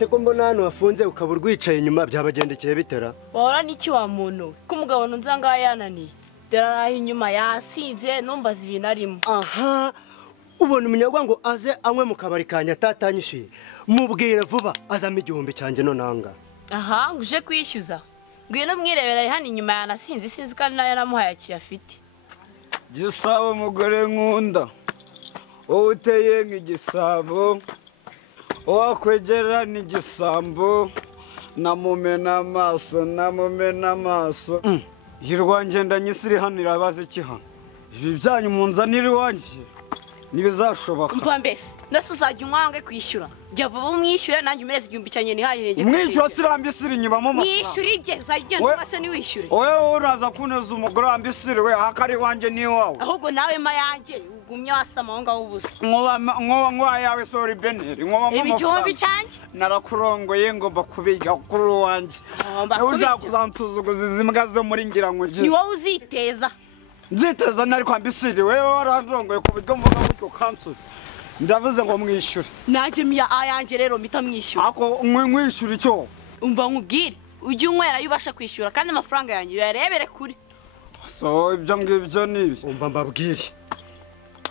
ese ko mbona hano wafunze ukaba urwicaye inyuma byabagendekeye bitera wahora n'iki wa muntu ko umugabo nunzanga yananiye daraho inyuma yasinze numbaza ibintu arimo aha ubona umunyagwa ngo aze anywe mu kabari kanya tatanyishiye mubwire vuba azama igihumbi cyanjye nonanga aha nguje kwishyuza ngwino mwirebera hano inyuma yanasinze sinzi kandi nayo namuhaye akiyafite Gisabo mugore nkunda wowe uteye nk'igisabo wakwegera n'igisambo namumena amaso hirwanjye ndanyisiri hano irabaze iki hano ibi byanyu munzanira iwanjye ntibizashoboka umva mbese ndetse uzajya umwange kwishyura jya vuba umwishyure nanjye umereze igihumbi cyanjye nihahirenge umwishyura sirambisiri nyibamo amafaranga mwishyura ibye uzajya ugenda umwase niwishyure wowe uraza kuneza umugore wambisiri we hakari iwanjye n'iwawe ahubwo nawe mayanjye ugumye wasama aho ngaho ubusa nkoba yawe sori beneri nkobamo igihumbi cyanjye narakurongoye ngomba kubiga kuri uwanjye nawe uzakuzansuzuguza izi mbwa zo muri ngira ngo ni wowe uziteza nziteza nari kwambisiri wewe wararongoye ku buryo mvuga gutyo kansuri ndavuze ngo mwishyure nanjye miya ayanjye rero mpita mwishyura ako mwishyura icyo umva nkubwire ujye unywera iyo ubasha kwishyura kandi amafaranga yanjye uyarebere kuri so ibyo ngibyo nibi umva mbabwire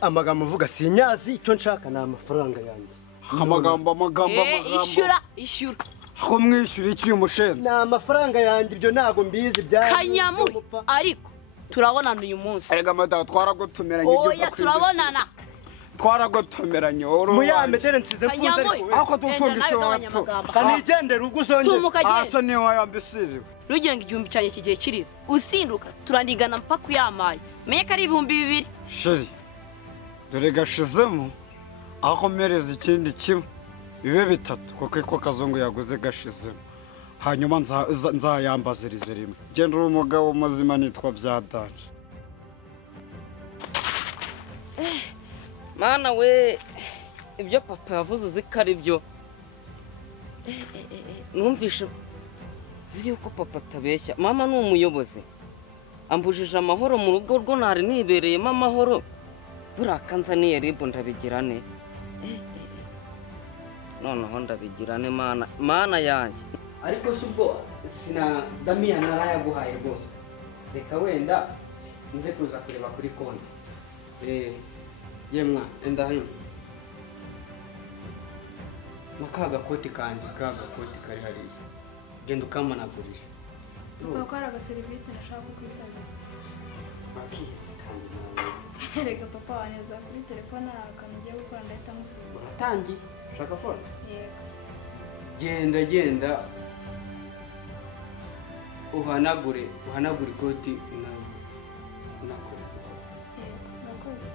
amagambo uvuga sinyazi icyo nshaka ni amafaranga yanjye amagambo ishyura ako mwishyura iki umushenzi ni amafaranga yanjye ibyo ntago mbizi bya kanyamu ariko turabonana uyu munsi erega madamu twaragutumiranye oya turabonana twaragutumiranye muyamedere nsize mfunze ariko ako tufunga icyo wato kanigendera ubwo usongera asa niwe wayambisiriwe nugira ngo igihumbi cyanjye kigiye kirira usinduka turandigana mpaka uyamaye menye ko ari ibihumbi 2 sheri dore gashizemo aho mereza ikindi kimwe bibe 3 kuko iko kazungu yaguze gashizemo hanyuma nzayambazirize rimwe genda uri umugabo muzima nitwa byadanje mana we ibyo papa yavuze uzi ko ari byo numvishe uzi yuko papa atabeshya mama ni umuyobozi ambujije amahoro mu rugo rwo ntari nibereyemo amahoro burakanzaniye ribu ndabigira ne noneho ndabigira ne mana yanjye ariko si ubwo sina damiya narayaguhaye rwose reka wenda nze kuza kureba kuri konti yemwa enda hino naka gakoti kanjye kagakoti kari hariya genda ukamanagurije ukora agaserivisi nashaka kukwisabira bakisi kandi reka papa waneza kuri telefone akantu ugiye gukora ndahita musubiza uratangiye ushaka fone yego genda uhanagure ikoti unakore yego nakoze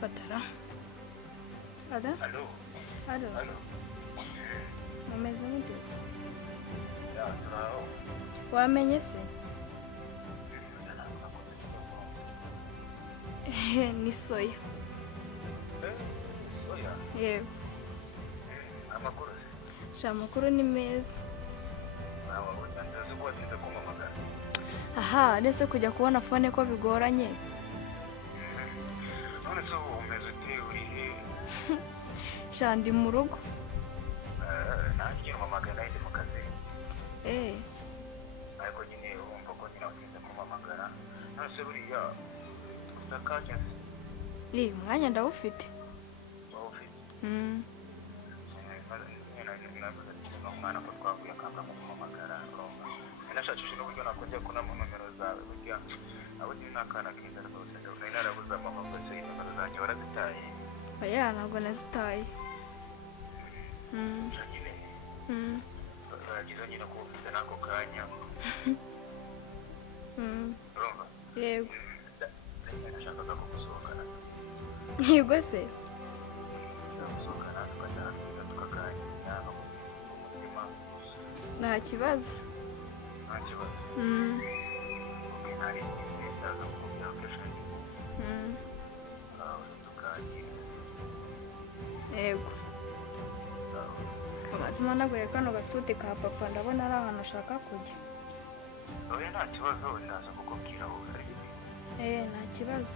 fatara ada halo mumeze mutese wamenye se ni soya yego amakuru ni meza aha ndetse kujya kubona fone ko bigoranye Shandi mu rugo nanjye mpamagara ndi mu kazi ariko nyine wumva ko nyine watinze kumamagara nase buriya ndakajya umwanya ndawufite umwana ko twavuye akanga kumamagara nashakishije n'uburyo nakongera kunama nomero zawe burya abo ni n'akana keza rwose nari narabuze amaboko se nomero zanjye warazitaye oya ntabwo nazitaye baragize nyine ko ufite n'ako kanya urumva yego nashakaga kugusohokana yego se gusohokana tukajyana twiga tukaganira no mu mutima nta kibazo nta kibazo ubwo ntari ndaza kukubwira ko ejo tukaganira yego amazima nagure kano gasuti ka papa ndabona ari ahantu ashaka kujya oya nta kibazo ndaza kukubwira aho uri nta kibazo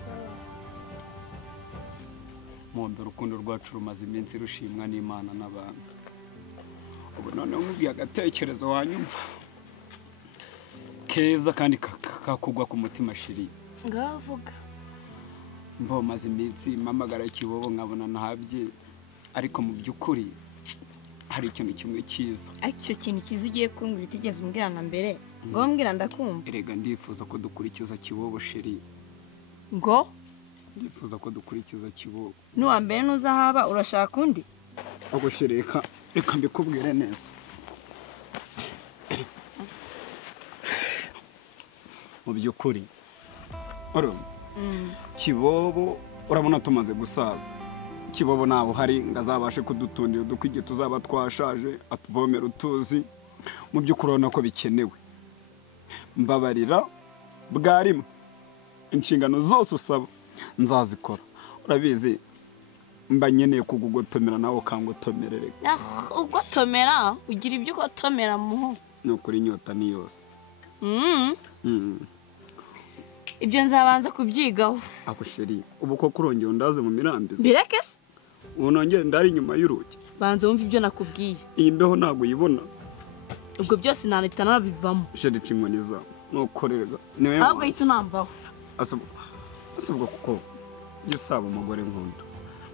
sawa Mombe urukundo rwacu rumaze iminsi rushimwa n'Imana n'abantu. Ubu noneho nkubwiye agatekerezo wanyumva. Keza kandi kakugwa ku mutima shiri. ngavuga Mbo maze iminsi mpamagara Kibobo nkabona ntahabye ariko mu by'ukuri hari ikintu kimwe cyiza. ariko icyo kintu cyiza ugiye kumbwira utigeze umbwira na mbere ngo mbwira ndakumva Erega ndifuza ko dukurikiza Kibobo shiri. ngo Ndifuza ko dukurikiza Kibobo. n'uwa mbere n'uzahaba urashaka undi Ago shireka reka mbikubwire neza. Mu by'ukuri Kibobo urabona tumaze gusaza. Kibobo naho hari ngazabashe kudutundira udukwige tuzaba twashaje atuvomera utuzi. Mu by'ukuri urabona ko bikenewe. Mbabarira bwarimo inshingano zose usaba nzazikora. Urabizi mba nkeneye kugugotomera nawe ukangotomerere. ugotomera ugira ibyo ugotomera muhu Ni ukuri inyota ni yose. ibyo nzabanza kubyigaho Ako sheri ubu ko kurongera ndaze mu mirambizo. bireke se Ubu nongere ndari inyuma y'urugi. banza wumva ibyo nakubwiye Iyi mbeho ntabwo uyibona. ubwo byose nanahita nabivamo Sheri cinkoni za nukorerega. Niwe ahubwo ahita unamvaho asubwa kuko gisaba umugore nkunda.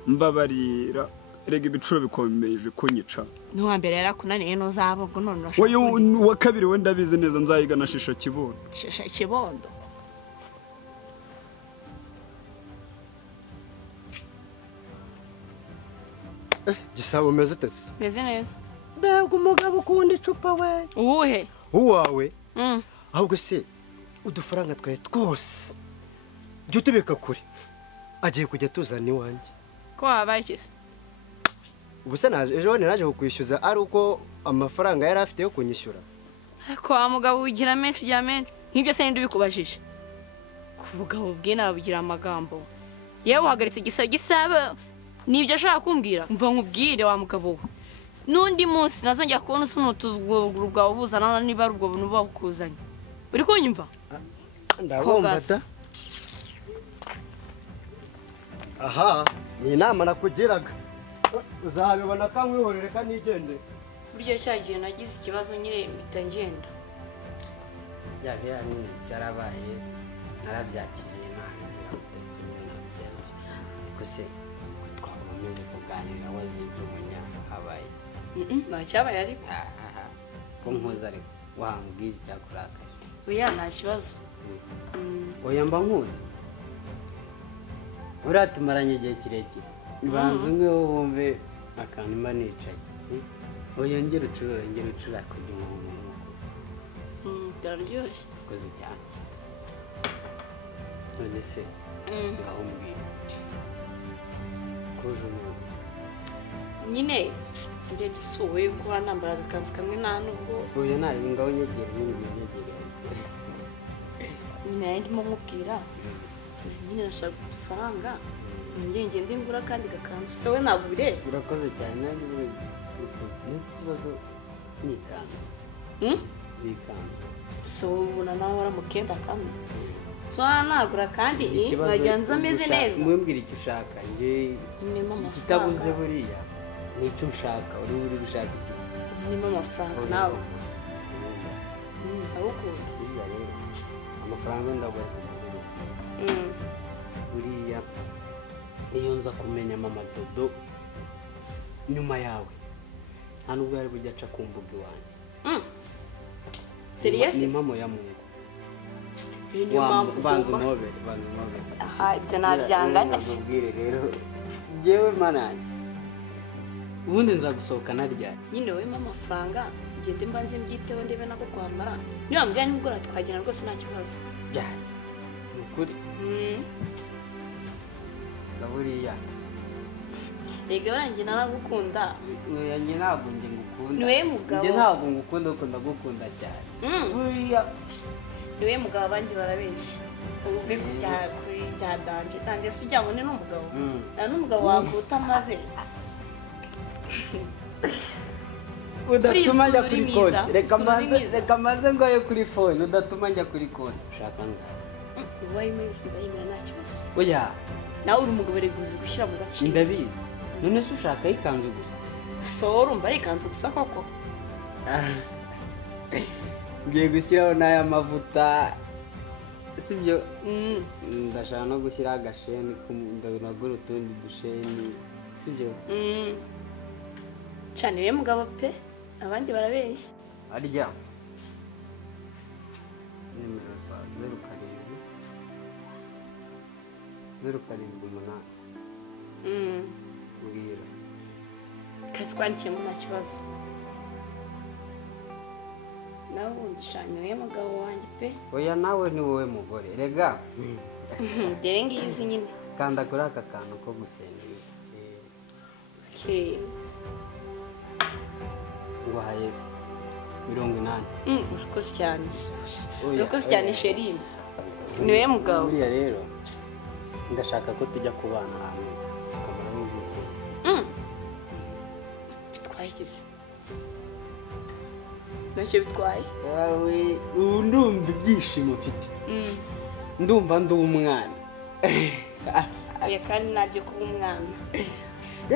Mbabarira erega ibicuro bikomeje kunyica. n'uwa mbere yarakunaniye n'uzaba ubwo none urashaka Wowe wa kabiri we ndabizi neza nzayiga na shisha kibondo. shisha kibondo Gisabo umeze utese meze neza mbega umugabo ukunda icupa we uwuhe uwawe ahubwo se udufaranga twawe twose jya utubika kure agiye kujya tuzana iwanjye ko wabaye ikisi ubu se ejo bundi naje kukwishyuza ari uko amafaranga yari afite yo kunyishyura ko wa mugabo wigira menshi ujya menshi nk'ibyo se ninde ubikubajije ku bugabo bwe nawe bugira amagambo yewe uhagaritse igisabo nibyo ashaka kumbwira mva nkubwire wa mugabo we n'undi munsi nazongera kubona usunutuza ubwo bwawe buzana niba ari ubwo buntu bakuzanye uri kunyumva ndabumva da aha ni inama nakugiraga uzabibona ko nkwihorere kanigende buryo cya gihe nagize ikibazo nyine mpita ngenda bya biriya nyine byarabaye narabyakiriye ntabwo ariko se twakomeje kuganira wazijugunya habaye ntacyabaye ariko ko nkuza ariko wahanga ubwije cyakurakaye oya nta kibazo oya mba nkuzi buriya tumaranye igihe kirekire ibanza umwe wo wumve akantu mba nicaye oya ngera ucura kugira umuntu byararyoshye ukoze cyane none se ngaho mbwira kuje umuntu nyine urebye isuwe yuko nambara agakanzu kamwe nta nubwo oya nawe ngaho nyegera nyine nyegera nyine ndimo nkubwira nyine nashaka udufaranga ngenge ndi ngura kandi gakanzu se we ntabwo bireba urakoze cyane nanjye nzi ikibazo ni ikanzu ni ikanzu so ubona nawe waramukenda kamwe so nagura kandi nkajya nza ameze neza mwembwira icyo ushaka njye nimo amafaranga kitabuze buriya ni icyo ushaka uri gushaka iki nimo amafaranga nawe ndagukunda buriya rero amafaranga ndagura buriya iyo nza kumenya mama dodo nyuma yawe nta nubwo yari bujya aca ku mbuga iwanjye seriyesi ni impamo ya mungu iyo niyo mpamvu banza ugomba umwobere banza umwobere aha ibyo nabyangana nakubwire rero njyewe mananye ubundi nzagusohokana ryari nyine wema amafaranga ngende mbanze mbyiteho ndebe nako kwambara niba mbwira nimugora twagenda rwose nta kibazo ryari ni ukuri buriya rega baranjye naragukunda oya njye ntabwo njye ngukunda ni wowe mugabo njye ntabwo ngukunda kuko ndagukunda cyane buriya ni wowe mugabo abandi barabeshya uve ku bya danje danje se ujya ngo ni n'umugabo nta n'umugabo wakuta maze udatuma njya kuri konti reka maze ngoye kuri fone udatuma njya kuri konti ushaka ngaho ubayime yose ndayimera nta kibazo oya nawe uri umugabo reguzi gushyira mu gaciro ndabizi none se ushaka ikanzu gusa so urumva ari ikanzu gusa koko ngiye gushyiraho n'aya mavuta sibyo ndashaka no gushyiraho agasheni ndagura utundi dusheni sibyo cyane we mugabo pe abandi barabeshya arya nimero za 07 mbwira kazi twandikiyemo nta kibazo nawe wundi shanya we mugabo wanjye pe oya nawe ni wowe mugore rega dore ngizi nyine kanda kuri aka kantu ko gusengera nguhaye 80 urakoze cyane urakoze cyane sheri ni wowe mugabo buriya rero ndashaka ko tujya kubana ahantu tukamara n'ubwoko bitwaye ikisi ntacyo bitwaye yawe ndumva ibyishimo mfite ndumva ndi umwana oya kandi nabyo kuba umwana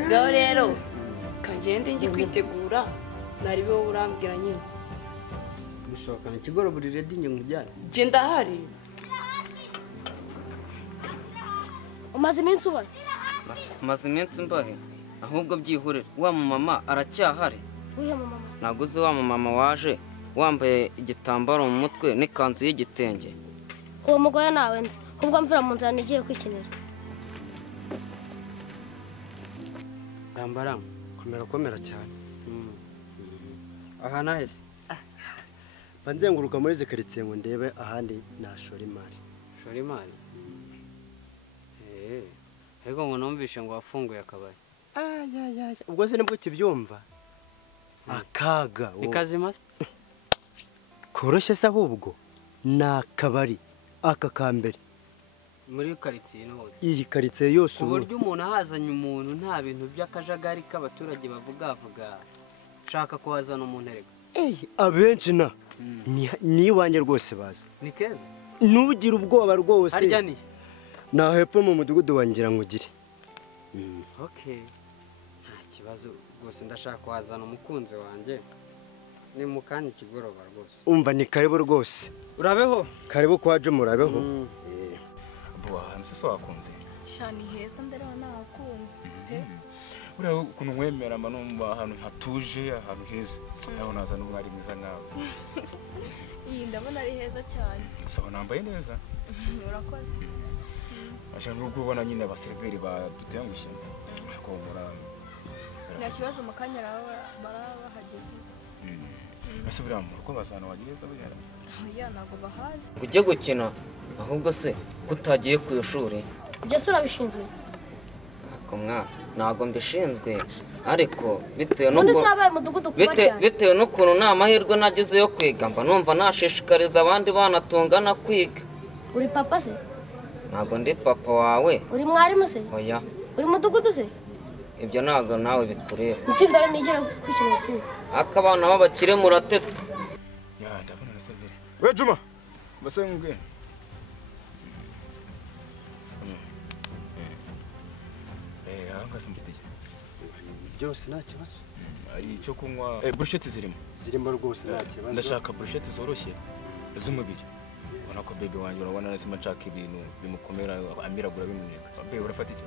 ngaho rero kagende njye kwitegura nari wowe urambwira nyine bishobokana ikigoro buri redi njye nkujyane genda hari umaze iminsi ubaye maze iminsi mbahe ahubwo byihurira wa mama aracyahari uyu mama ntabwo uzi wa mama waje wambaye igitambaro mu mutwe n'ikanzu y'igitenge uwo mugore nawe nzi ubwo mvura mu nzara nigiye kwikinira rambaramba komera cyane aha nahese banzenguruka muri izi karitsiye ngo ndebe ahandi nashora imari shora imari ariko ngo numvishe ngo wafunguye akabari ubwo se nibwo kibyumva akaga ni kazima koroshye se ahubwo ni akabari aka kambere muri karitsiye hose iyi karitsiye yose ku buryo umuntu ahazanye umuntu nta bintu by'akajagari k'abaturage bavuga shaka kuhazana umuntu erega abenshi ni iwanjye rwose baza ni keza ntugire ubwoba rwose harya ni nta hepfo mu mudugudu wangira ngo ugire nta kibazo rwose ndashaka kuhazana umukunzi wanjye ni mu kanya ikigoroba rwose umva ni karibu rwose urabeho karibu kwa jo murabeho ahantu se wakunze shani heza ndabona nahakunze uriya ukuntu nkwemera mba numva ahantu hatuje ahantu heza aho naza n'umwari mwiza nkawe iyi ndabona ari heza cyane usaba nambaye neza urakoze ashaka n'ubwo ubona nyine abaseriveri badutengushye ariko nta kibazo mu kanya baraba bahageze ese buriya mu rugo bazana wagereza bihera oya ntabwo bahazi ujye gukina ahubwo se kutagiye ku ishuri ibyo se urabishinzwe ntabwo mbishinzwe ariko bitewe n'ukuntu nta mahirwe nagize yo kwiga mba numva nashishikariza abandi bana tungana kwiga uri papa se ntabwo ndi papa wawe uri mwarimu se oya uri mudugudu se ibyo ntabwo nawe bikureba mfi imbere nigera kwikina kwiga aka abana b'abakire murateta ndabona arasabye we Juma mbase nkubwire ahangase mfite byose nta kibazo ari icyo kunywa brusheti zirimo rwose nta kibazo ndashaka brusheti zoroshye z'umubiri ubona ko bebe wanjye urabona neza nshaka ibintu bimukomera amiragura bimuneka bebe urafata iki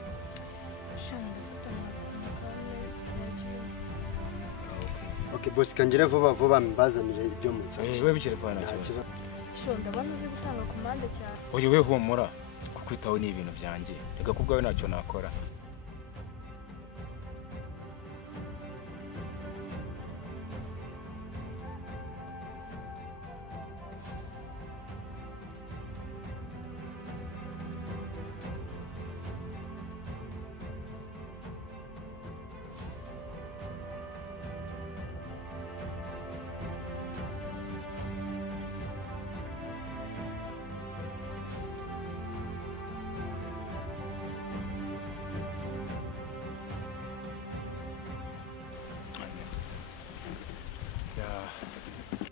bosi kangire vuba mbazanire ibyo mu nsatsi we bikire vuba nta kibazo ndabona uzi gutanga komande cyane oya we humura kukwitaho ni ibintu byanjye reka kubwawe ntacyo nakora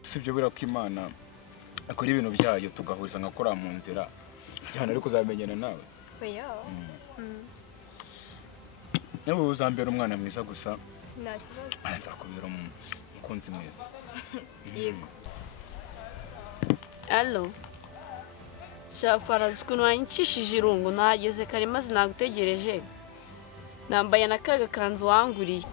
usibye buriya ko imana akora ibintu byayo tugahuriza nkakora mu nzira cyane ariko uzamenyana nawe oya nawe uzambera umwana mwiza gusa nta kibazo nzakubera umukunzi mwiza yego alo shafarazi ukuntu wanyicishije irungu nahageze kare maze nagutegereje nambaye na ka gakanzu wanguriye